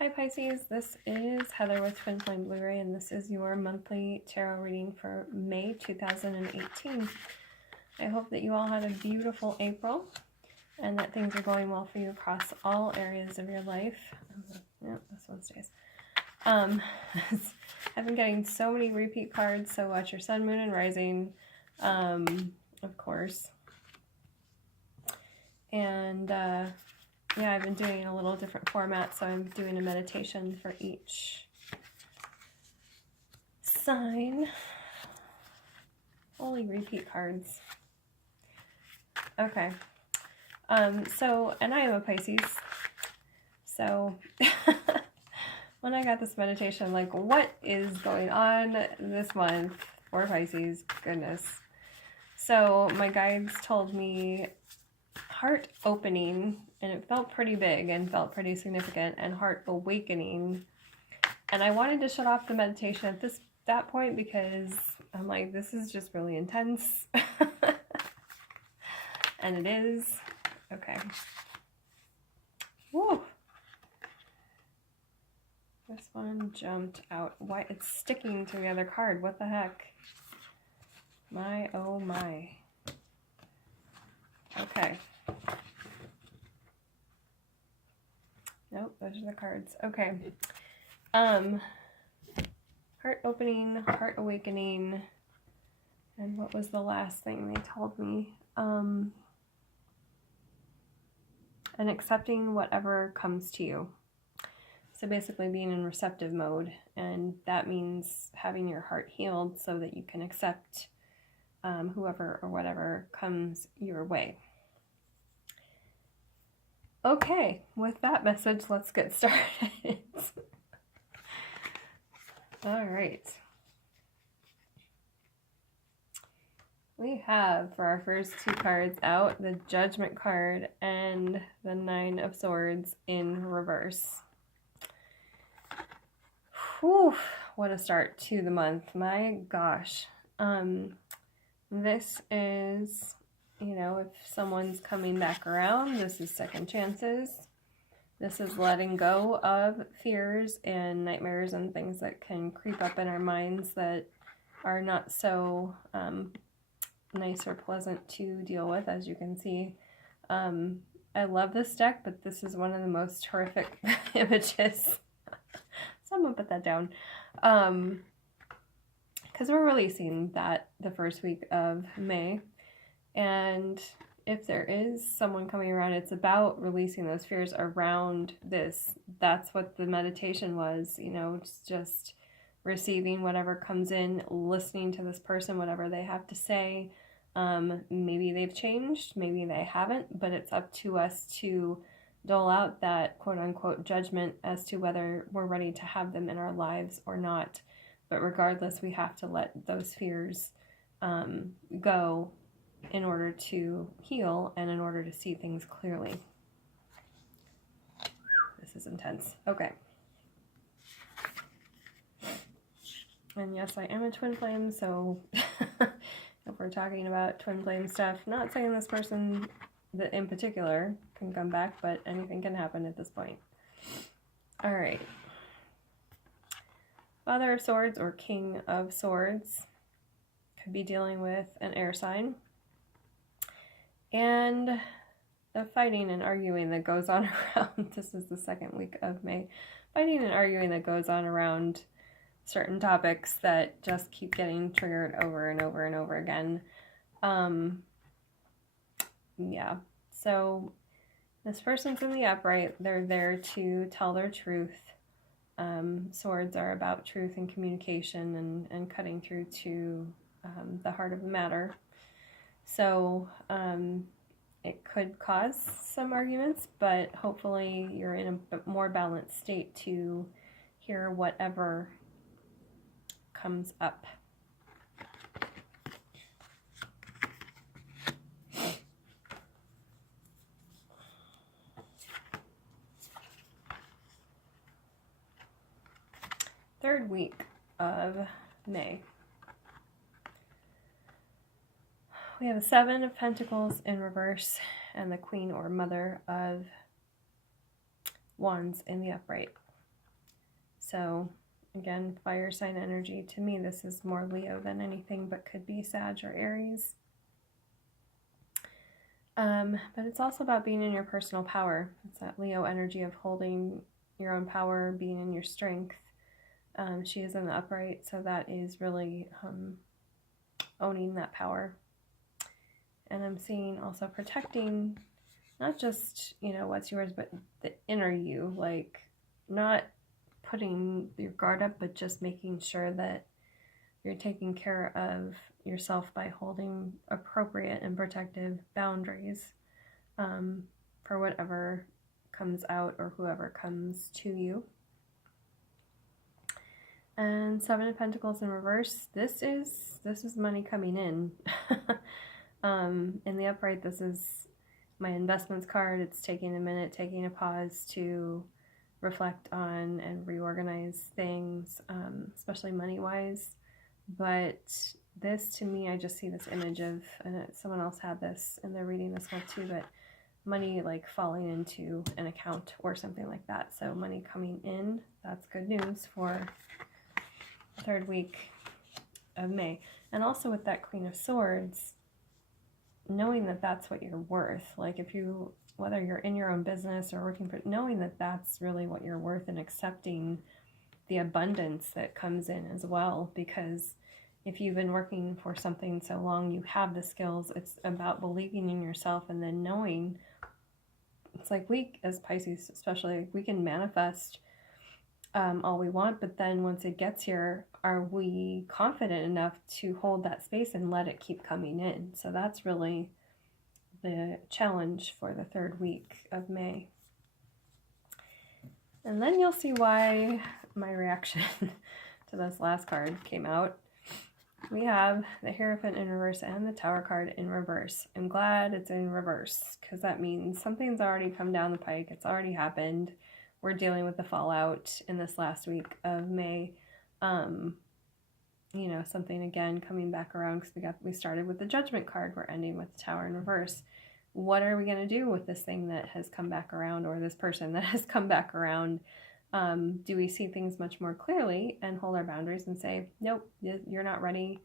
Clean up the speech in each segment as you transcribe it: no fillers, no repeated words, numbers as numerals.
Hi Pisces, this is Heather with Twin Flame Blu-ray, and this is your monthly tarot reading for May 2018. I hope that you all had a beautiful April and that things are going well for you across all areas of your life. Yep, this one stays. I've been getting so many repeat cards, so watch your sun, moon, and rising, of course. And yeah, I've been doing a little different format, so I'm doing a meditation for each sign. Holy repeat cards. Okay. And I am a Pisces. So when I got this meditation, I'm like, what is going on this month for Pisces? Goodness. So my guides told me heart opening, and it felt pretty big and felt pretty significant, and heart awakening. And I wanted to shut off the meditation at that point because I'm like, this is just really intense. And it is. Okay. Woo. This one jumped out. Why? It's sticking to the other card. What the heck? My, oh my. Okay. Nope, those are the cards. Okay. Heart opening, heart awakening, and what was the last thing they told me? And accepting whatever comes to you. So basically being in receptive mode, and that means having your heart healed so that you can accept whoever or whatever comes your way. Okay, with that message, let's get started. All right. We have, for our first two cards out, the Judgment card and the Nine of Swords in reverse. Whew, what a start to the month. My gosh. This is, you know, if someone's coming back around, this is second chances. This is letting go of fears and nightmares and things that can creep up in our minds that are not so nice or pleasant to deal with, as you can see. I love this deck, but this is one of the most horrific images. Someone put that down. Because we're releasing that the first week of May. And if there is someone coming around, it's about releasing those fears around this. That's what the meditation was, you know, just receiving whatever comes in, listening to this person, whatever they have to say. Maybe they've changed, maybe they haven't, but it's up to us to dole out that quote-unquote judgment as to whether we're ready to have them in our lives or not. But regardless, we have to let those fears go in order to heal and in order to see things clearly. This is intense. Okay. And yes, I am a twin flame, so if we're talking about twin flame stuff, not saying this person that in particular can come back, but anything can happen at this point. All right. Father of Swords or King of Swords could be dealing with an air sign. And the fighting and arguing that goes on around, this is the second week of May, fighting and arguing that goes on around certain topics that just keep getting triggered over and over and over again. Yeah, so this person's in the upright. They're there to tell their truth. Swords are about truth and communication and cutting through to the heart of the matter. So it could cause some arguments, but hopefully you're in a more balanced state to hear whatever comes up. Third week of May. We have the Seven of Pentacles in reverse and the Queen or Mother of Wands in the upright. So again, fire sign energy. To me, this is more Leo than anything, but could be Sag or Aries. But it's also about being in your personal power. It's that Leo energy of holding your own power, being in your strength. She is in the upright, so that is really owning that power. And I'm seeing also protecting not just, what's yours, but the inner you, like not putting your guard up, but just making sure that you're taking care of yourself by holding appropriate and protective boundaries for whatever comes out or whoever comes to you. And Seven of Pentacles in reverse. This is money coming in. In the upright, this is my investments card. It's taking a minute, taking a pause to reflect on and reorganize things, especially money-wise. But this, to me, I just see this image of, and someone else had this in their reading this one too, but money like falling into an account or something like that. So money coming in, that's good news for the third week of May. And also with that Queen of Swords, knowing that that's what you're worth. Like whether you're in your own business or working for, knowing that that's really what you're worth and accepting the abundance that comes in as well. Because if you've been working for something so long, you have the skills. It's about believing in yourself and then knowing. It's like we, as Pisces especially, we can manifest all we want, but then once it gets here, are we confident enough to hold that space and let it keep coming in? So that's really the challenge for the third week of May. And then you'll see why my reaction to this last card came out. We have the Hierophant in reverse and the Tower card in reverse. I'm glad it's in reverse because that means something's already come down the pike. It's already happened. We're dealing with the fallout in this last week of May. Something again coming back around because we started with the Judgment card. We're ending with the Tower in reverse. What are we going to do with this thing that has come back around, or this person that has come back around? Do we see things much more clearly and hold our boundaries and say, nope, you're not ready,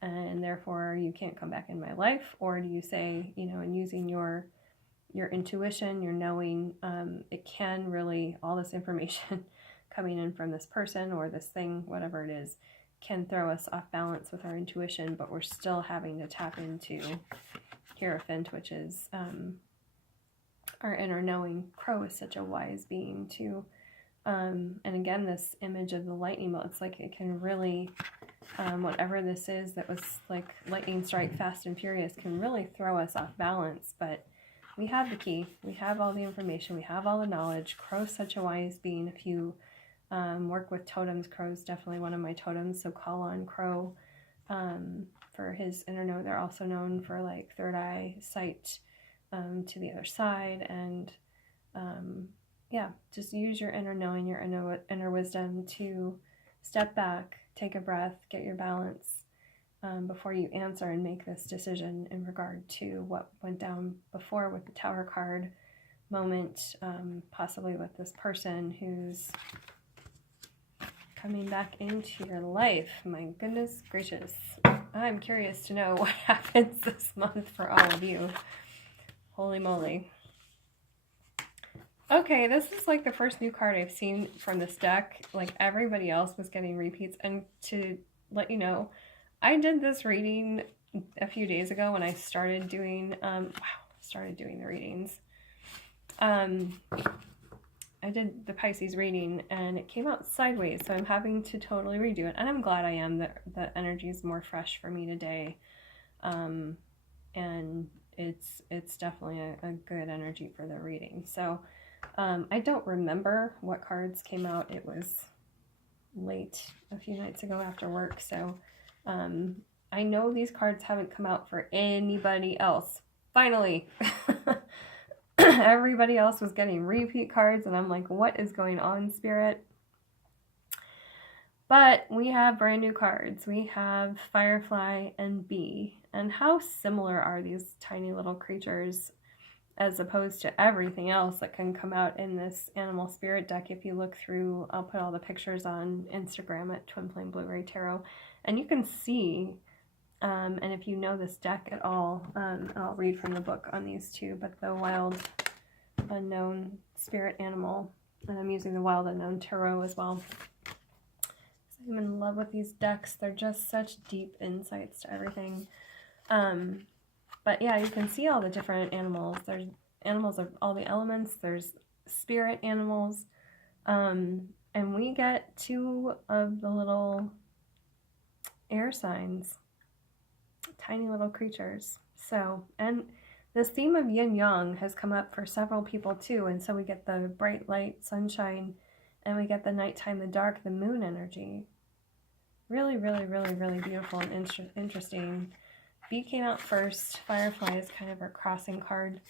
and therefore you can't come back in my life? Or do you say, and using your intuition, your knowing, it can really, all this information coming in from this person or this thing, whatever it is, can throw us off balance with our intuition, but we're still having to tap into Hierophant, which is our inner knowing. Crow is such a wise being too. And again, this image of the lightning bolt, it's like it can really, whatever this is that was like lightning strike fast and furious, can really throw us off balance. But we have the key. We have all the information. We have all the knowledge. Crow's such a wise being. If you work with totems, Crow's definitely one of my totems. So call on Crow for his inner know. They're also known for like third eye sight to the other side. And just use your inner knowing, your inner wisdom to step back, take a breath, get your balance before you answer and make this decision in regard to what went down before with the Tower card moment, possibly with this person who's coming back into your life. My goodness gracious. I'm curious to know what happens this month for all of you. Holy moly. Okay, this is like the first new card I've seen from this deck. Like everybody else was getting repeats. And to let you know, I did this reading a few days ago when I started doing, the readings. I did the Pisces reading and it came out sideways, so I'm having to totally redo it. And I'm glad I am, that the energy is more fresh for me today. And it's definitely a good energy for the reading. So I don't remember what cards came out. It was late a few nights ago after work. So I know these cards haven't come out for anybody else. Finally. Everybody else was getting repeat cards, and I'm like, what is going on, Spirit? But we have brand new cards. We have Firefly and Bee. And how similar are these tiny little creatures? as opposed to everything else that can come out in this animal spirit deck. If you look through, I'll put all the pictures on Instagram at Twin Flame Blu-ray Tarot, and you can see, and if you know this deck at all, I'll read from the book on these two, but the Wild Unknown Spirit Animal, and I'm using the Wild Unknown Tarot as well. So I'm in love with these decks. They're just such deep insights to everything. But yeah, you can see all the different animals. There's animals of all the elements. There's spirit animals. And we get 2 of the little air signs. Tiny little creatures. So, and this theme of yin-yang has come up for several people too. And so we get the bright light, sunshine, and we get the nighttime, the dark, the moon energy. Really, really, really, really beautiful and interesting. Bee came out first. Firefly is kind of our crossing card.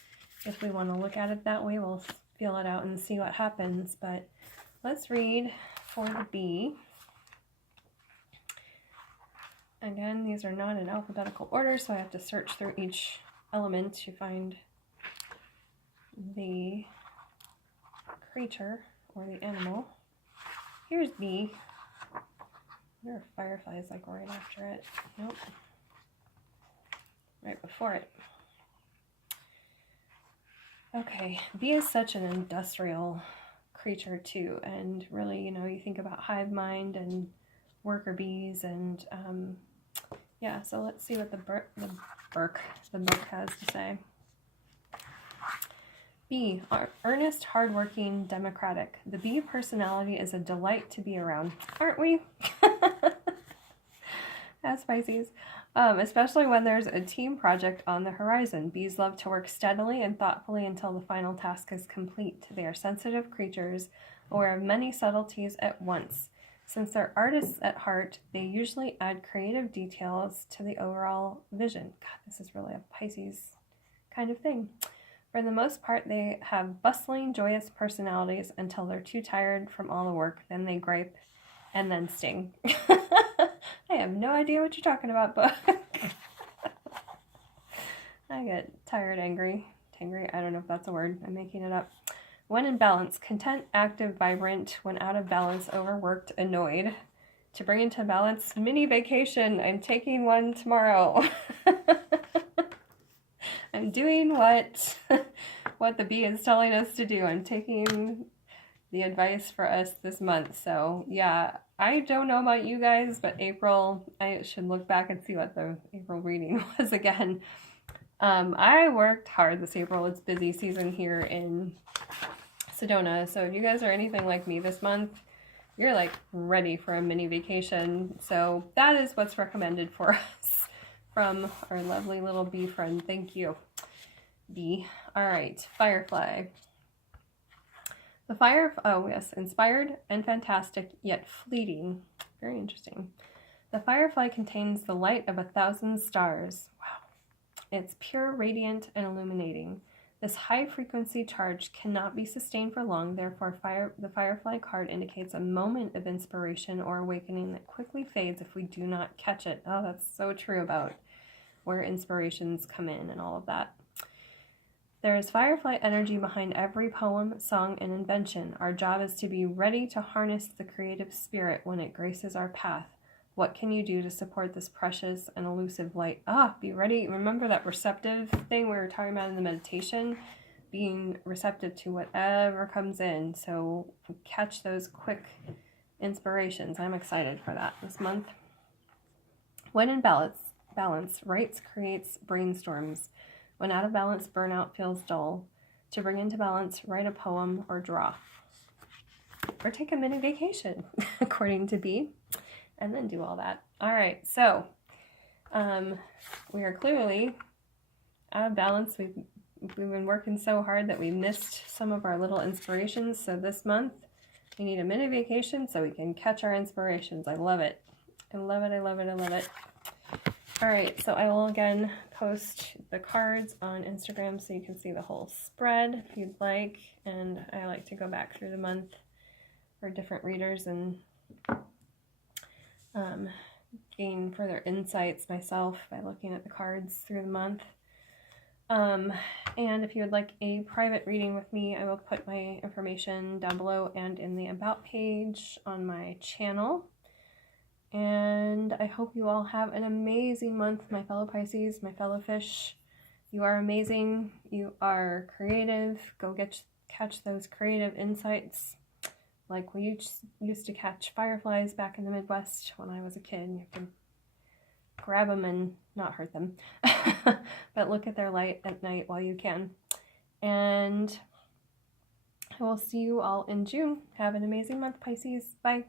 If we want to look at it that way, we'll feel it out and see what happens. But let's read for the bee. Again, these are not in alphabetical order, so I have to search through each element to find the creature or the animal. Here's bee. There are fireflies like right after it. Nope. Right before it. Okay, bee is such an industrial creature too, and really, you know, you think about hive mind and worker bees, and yeah. So let's see what the book has to say. Bee, earnest, hardworking, democratic. The bee personality is a delight to be around, aren't we? As Pisces. Especially when there's a team project on the horizon. Bees love to work steadily and thoughtfully until the final task is complete. They are sensitive creatures, aware of many subtleties at once. Since they're artists at heart, they usually add creative details to the overall vision. God, this is really a Pisces kind of thing. For the most part, they have bustling, joyous personalities until they're too tired from all the work. Then they gripe and then sting. I have no idea what you're talking about, but I get tired, angry, tangry. I don't know if that's a word. I'm making it up. When in balance, content, active, vibrant. When out of balance, overworked, annoyed. To bring into balance, mini vacation. I'm taking one tomorrow. I'm doing what the bee is telling us to do. I'm taking the advice for us this month. So yeah, I don't know about you guys, but April, I should look back and see what the April reading was again. I worked hard this April. It's busy season here in Sedona. So if you guys are anything like me this month, you're like ready for a mini vacation. So that is what's recommended for us from our lovely little bee friend. Thank you, bee. All right, firefly. Inspired and fantastic, yet fleeting. Very interesting. The firefly contains the light of 1,000 stars. Wow. It's pure, radiant, and illuminating. This high-frequency charge cannot be sustained for long, therefore the firefly card indicates a moment of inspiration or awakening that quickly fades if we do not catch it. Oh, that's so true about where inspirations come in and all of that. There is firefly energy behind every poem, song, and invention. Our job is to be ready to harness the creative spirit when it graces our path. What can you do to support this precious and elusive light? Be ready. Remember that receptive thing we were talking about in the meditation? Being receptive to whatever comes in. So catch those quick inspirations. I'm excited for that this month. When in balance, writes, creates, brainstorms. When out of balance, burnout feels dull. To bring into balance, write a poem or draw. Or take a mini vacation, according to B, and then do all that. All right, so we are clearly out of balance. We've been working so hard that we missed some of our little inspirations. So this month, we need a mini vacation so we can catch our inspirations. I love it. I love it, I love it, I love it. All right, so I will again post the cards on Instagram so you can see the whole spread if you'd like. And I like to go back through the month for different readers and gain further insights myself by looking at the cards through the month. And if you would like a private reading with me, I will put my information down below and in the About page on my channel. And I hope you all have an amazing month, my fellow Pisces, my fellow fish. You are amazing. You are creative. Go catch those creative insights like we used to catch fireflies back in the Midwest when I was a kid. You can grab them and not hurt them, but look at their light at night while you can. And I will see you all in June. Have an amazing month, Pisces. Bye.